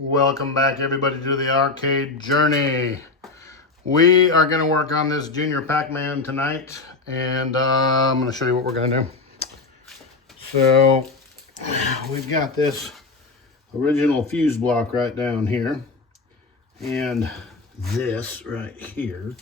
Welcome back everybody to the arcade journey. We are going to work on this Junior Pac-Man tonight, and I'm going to show you what we're going to do. So we've got this original fuse block right down here, and this right here.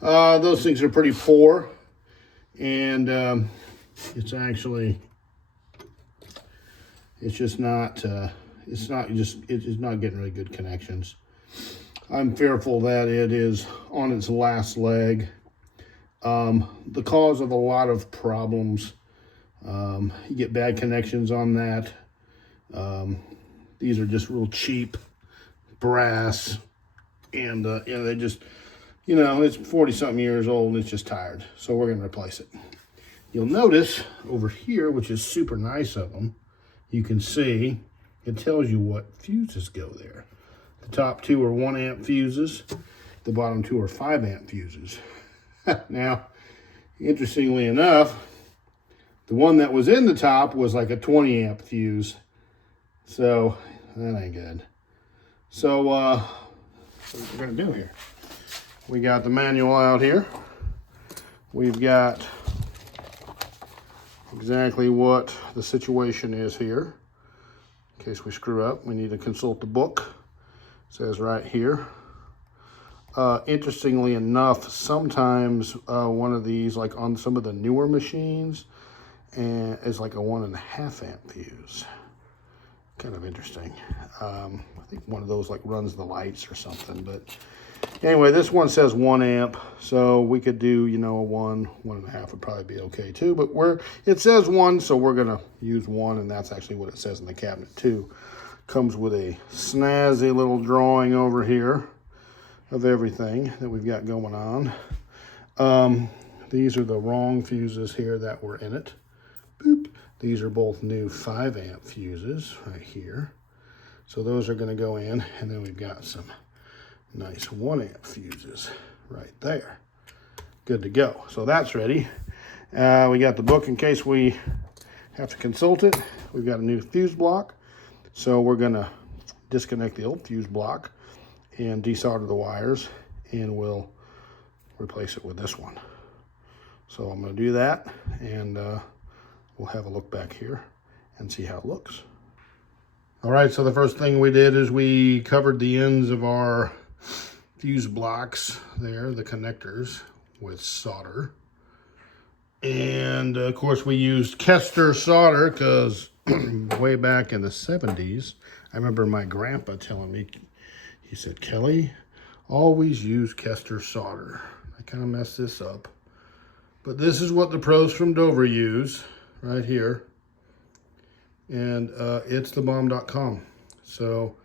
Those things are pretty poor, and it's just not. It's not getting really good connections. I'm fearful that it is on its last leg. The cause of a lot of problems. You get bad connections on that. These are just real cheap brass, and they just, it's 40-something years old and it's just tired. So we're gonna replace it. You'll notice over here, which is super nice of them, you can see it tells you what fuses go there. The top two are 1 amp fuses. The bottom two are 5 amp fuses. Now, interestingly enough, the one that was in the top was like a 20 amp fuse. So that ain't good. So what we're gonna do here. We got the manual out here. We've got exactly what the situation is here. In case we screw up, we need to consult the book. It says right here. Interestingly enough, sometimes one of these, like on some of the newer machines, is like a 1.5 amp fuse. Kind of interesting. I think one of those like runs the lights or something. But anyway, this one says 1 amp, so we could do, a 1.5 would probably be okay too. But it says 1, so we're gonna use 1, and that's actually what it says in the cabinet too. Comes with a snazzy little drawing over here of everything that we've got going on. These are the wrong fuses here that were in it. Boop. These are both new 5 amp fuses right here. So those are gonna go in, and then we've got some nice 1 amp fuses right there. Good to go. So that's ready. We got the book in case we have to consult it. We've got a new fuse block. So we're gonna disconnect the old fuse block and desolder the wires, and we'll replace it with this one. So I'm gonna do that, and we'll have a look back here and see how it looks. All right, so the first thing we did is we covered the ends of our fuse blocks there, the connectors, with solder. And of course we used Kester solder because way back in the 70s, I remember my grandpa telling me, he said, Kelly, always use Kester solder. I kind of messed this up. But this is what the pros from Dover use right here. And it's thebomb.com. So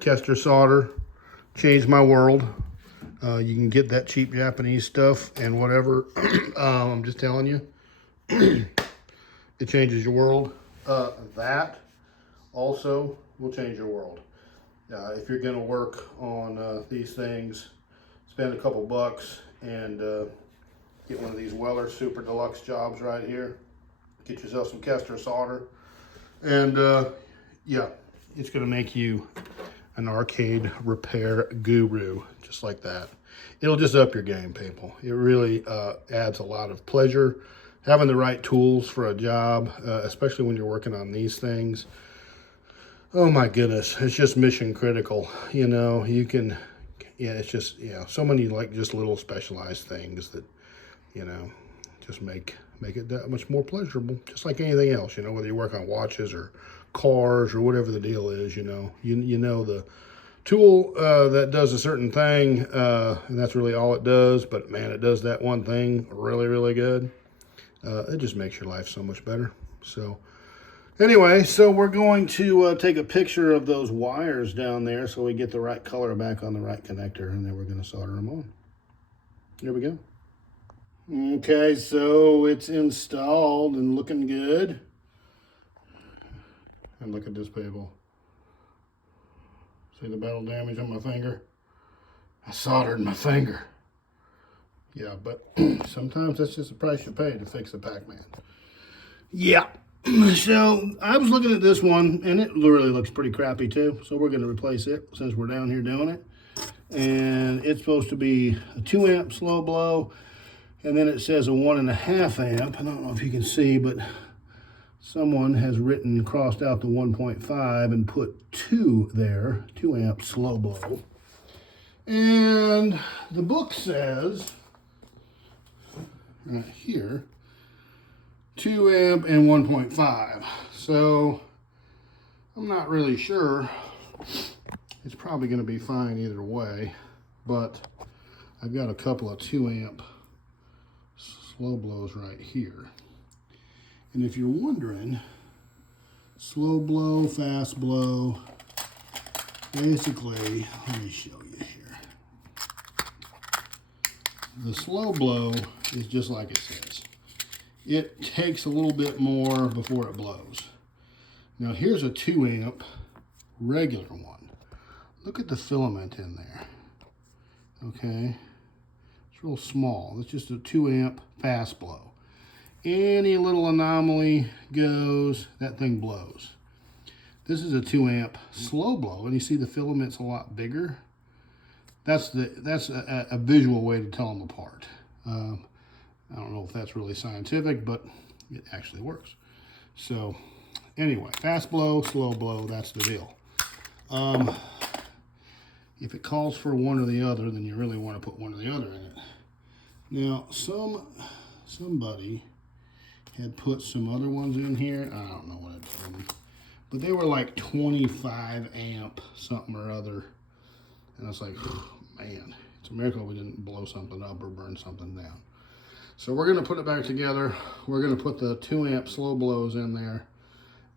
Kester solder changed my world. You can get that cheap Japanese stuff and whatever. I'm just telling you, it changes your world. That also will change your world. If you're gonna work on these things, spend a couple bucks and get one of these Weller Super Deluxe jobs right here. Get yourself some Kester solder, and yeah, it's gonna make you an arcade repair guru, just like that. It'll just up your game, people. It really adds a lot of pleasure. Having the right tools for a job, especially when you're working on these things. Oh my goodness, it's just mission critical. You can, it's just, so many like just little specialized things that, just make it that much more pleasurable, just like anything else, whether you work on watches or cars or whatever the deal is, the tool that does a certain thing, and that's really all it does, but man, it does that one thing really, really good. It just makes your life so much better. So anyway, so we're going to take a picture of those wires down there so we get the right color back on the right connector, and then we're going to solder them on. Here we go. Okay, so it's installed and looking good. And look at this, people. See the battle damage on my finger? I soldered my finger. Yeah, but sometimes that's just the price you pay to fix a Pac-Man. Yeah, So I was looking at this one, and it really looks pretty crappy too. So we're going to replace it since we're down here doing it. And it's supposed to be a 2 amp slow blow, and then it says a 1.5 amp. I don't know if you can see, but someone has crossed out the 1.5 and put 2 there, 2 amp slow blow. And the book says right here 2 amp and 1.5. So I'm not really sure. It's probably going to be fine either way, but I've got a couple of 2 amp slow blows right here. And if you're wondering, slow blow, fast blow, basically, let me show you here. The slow blow is just like it says. It takes a little bit more before it blows. Now here's a 2 amp regular one. Look at the filament in there. Okay, it's real small. It's just a 2 amp fast blow. Any little anomaly goes, that thing blows. This is a 2 amp slow blow, and you see the filament's a lot bigger. That's a visual way to tell them apart. I don't know if that's really scientific, but it actually works. So anyway, fast blow, slow blow, that's the deal. If it calls for one or the other, then you really want to put one or the other in it. Now, somebody had put some other ones in here. I don't know what it's from, but they were like 25 amp something or other. And I was like, man, it's a miracle we didn't blow something up or burn something down. So we're going to put it back together. We're going to put the 2 amp slow blows in there,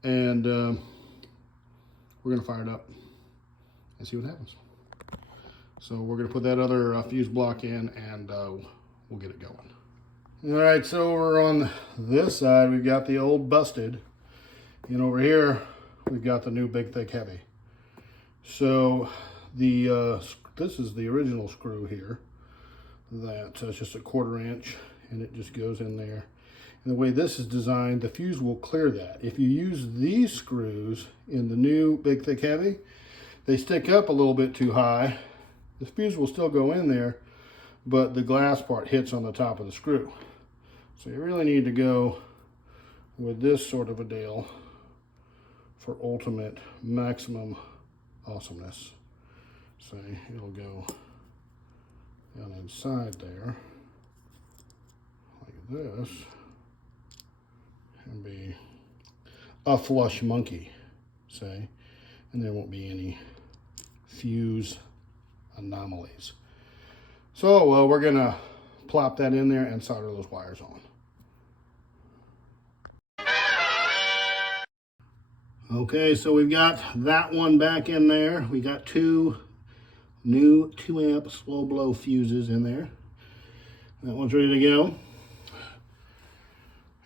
and we're going to fire it up and see what happens. So we're going to put that other fuse block in, and we'll get it going. All right, so over on this side, we've got the old busted, and over here, we've got the new big, thick, heavy. So this is the original screw here. That's just a 1/4 inch, and it just goes in there. And the way this is designed, the fuse will clear that. If you use these screws in the new big, thick, heavy, they stick up a little bit too high. The fuse will still go in there, but the glass part hits on the top of the screw. So you really need to go with this sort of a deal for ultimate maximum awesomeness. So it'll go down inside there like this and be a flush monkey, say, and there won't be any fuse anomalies. So we're gonna plop that in there and solder those wires on. Okay, so we've got that one back in there. We got 2 new 2 amp slow blow fuses in there. That one's ready to go.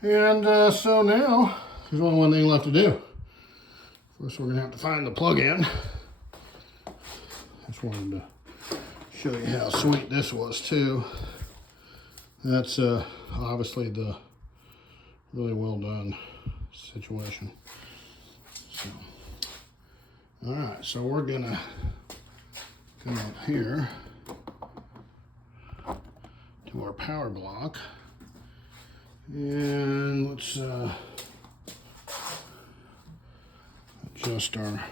And so now there's only one thing left to do. First, we're gonna have to find the plug-in. Just wanted to show you how sweet this was too. That's obviously the really well done situation. So, all right, so we're gonna come up here to our power block, and let's adjust our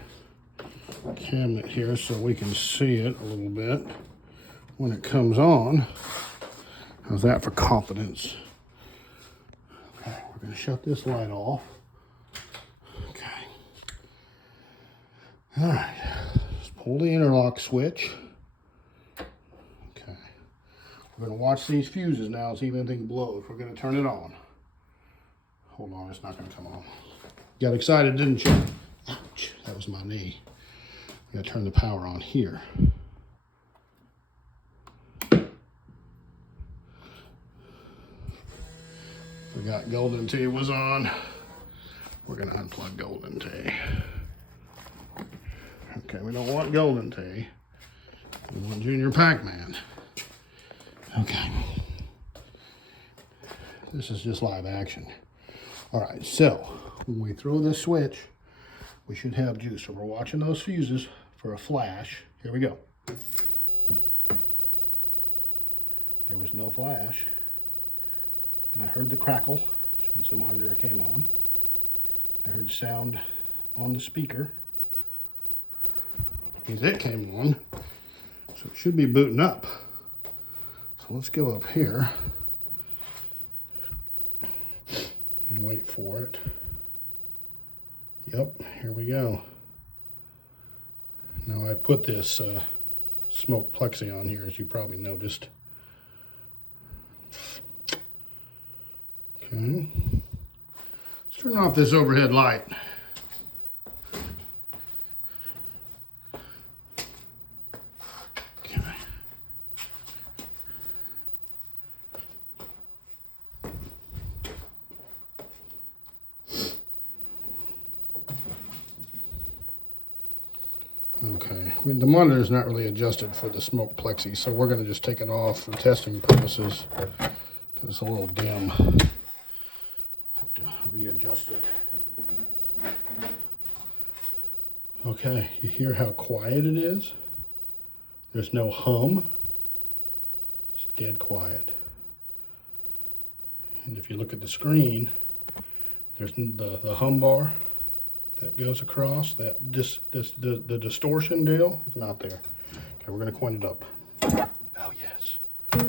cabinet here so we can see it a little bit when it comes on. How's that for confidence? Okay, we're going to shut this light off. Okay. All right, just pull the interlock switch. Okay, we're going to watch these fuses now, see if anything blows. We're going to turn it on. Hold on, it's not going to come on. Got excited, didn't you? Ouch, that was my knee. I got to turn the power on here. Forgot golden tea was on. We're going to unplug golden tea. Okay, we don't want golden tea. We want Junior Pac-Man. Okay. This is just live action. All right, so When we throw this switch, we should have juice. So we're watching those fuses for a flash. Here we go. There was no flash. And I heard the crackle, which means the monitor came on. I heard sound on the speaker, which means it came on. So it should be booting up. So let's go up here and wait for it. Yep, here we go. Now I've put this smoke plexi on here, as you probably noticed. Okay. Let's turn off this overhead light. Okay, the monitor is not really adjusted for the smoke plexi, so we're going to just take it off for testing purposes because it's a little dim. We'll have to readjust it. Okay, you hear how quiet it is? There's no hum. It's dead quiet. And if you look at the screen, there's the hum bar that goes across, that the distortion deal is not there. Okay, we're gonna coin it up. Oh yes. I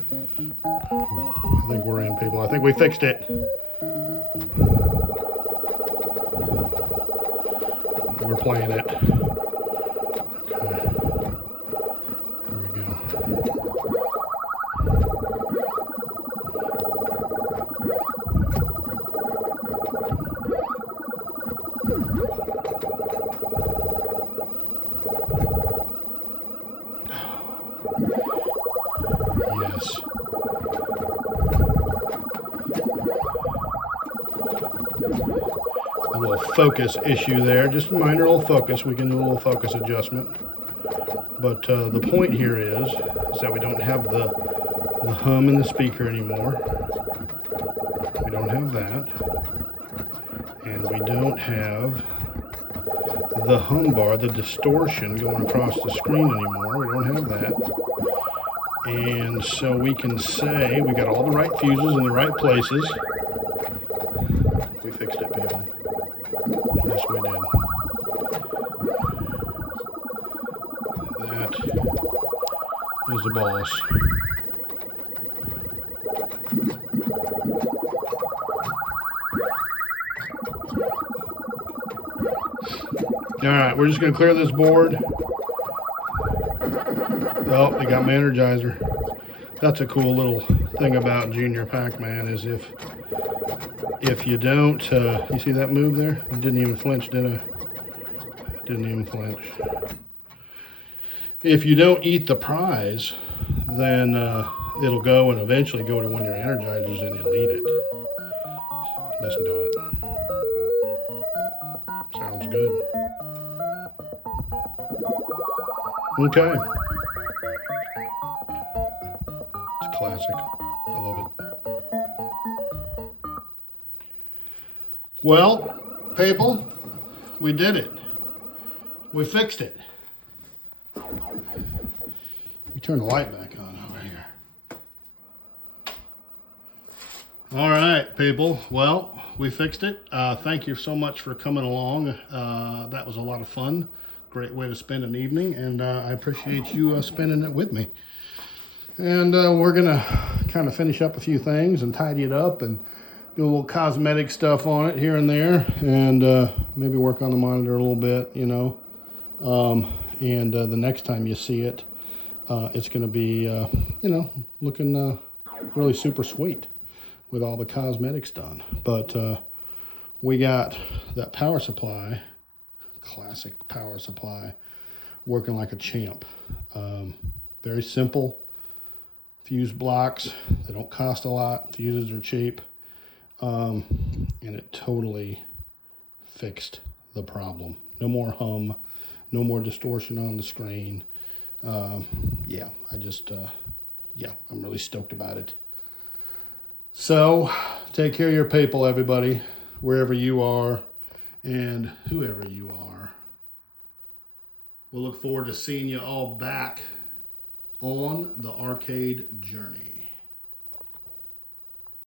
think we're in, people. I think we fixed it. We're playing it. Okay. Here we go. Yes. A little focus issue there, just a minor little focus. We can do a little focus adjustment. But the point here is that we don't have the hum in the speaker anymore. We don't have that. And we don't have the hum bar, the distortion going across the screen anymore. We don't have that. And so we can say we got all the right fuses in the right places. We fixed it, people. Yes, we did. That is the boss. All right, we're just going to clear this board. Oh, they got my Energizer. That's a cool little thing about Junior Pac-Man is if you don't, you see that move there? It didn't even flinch, did I? Didn't even flinch. If you don't eat the prize, then it'll go and eventually go to one of your Energizers and you'll eat it. Listen to it. Sounds good. Okay. It's a classic. I love it. Well, people, we did it. We fixed it. We turn the light back on over here. All right, people. Well, we fixed it. Thank you so much for coming along. That was a lot of fun. Great way to spend an evening, and I appreciate you spending it with me. And we're gonna kind of finish up a few things and tidy it up and do a little cosmetic stuff on it here and there, and maybe work on the monitor a little bit, you know. And the next time you see it, it's gonna be, you know, looking really super sweet with all the cosmetics done. But we got that power supply, classic power supply, working like a champ. Very simple fuse blocks. They don't cost a lot. Fuses are cheap. And it totally fixed the problem. No more hum, no more distortion on the screen. Yeah, yeah, I'm really stoked about it. So take care of your people, everybody, wherever you are. and whoever you are. We'll look forward to seeing you all back on the arcade journey.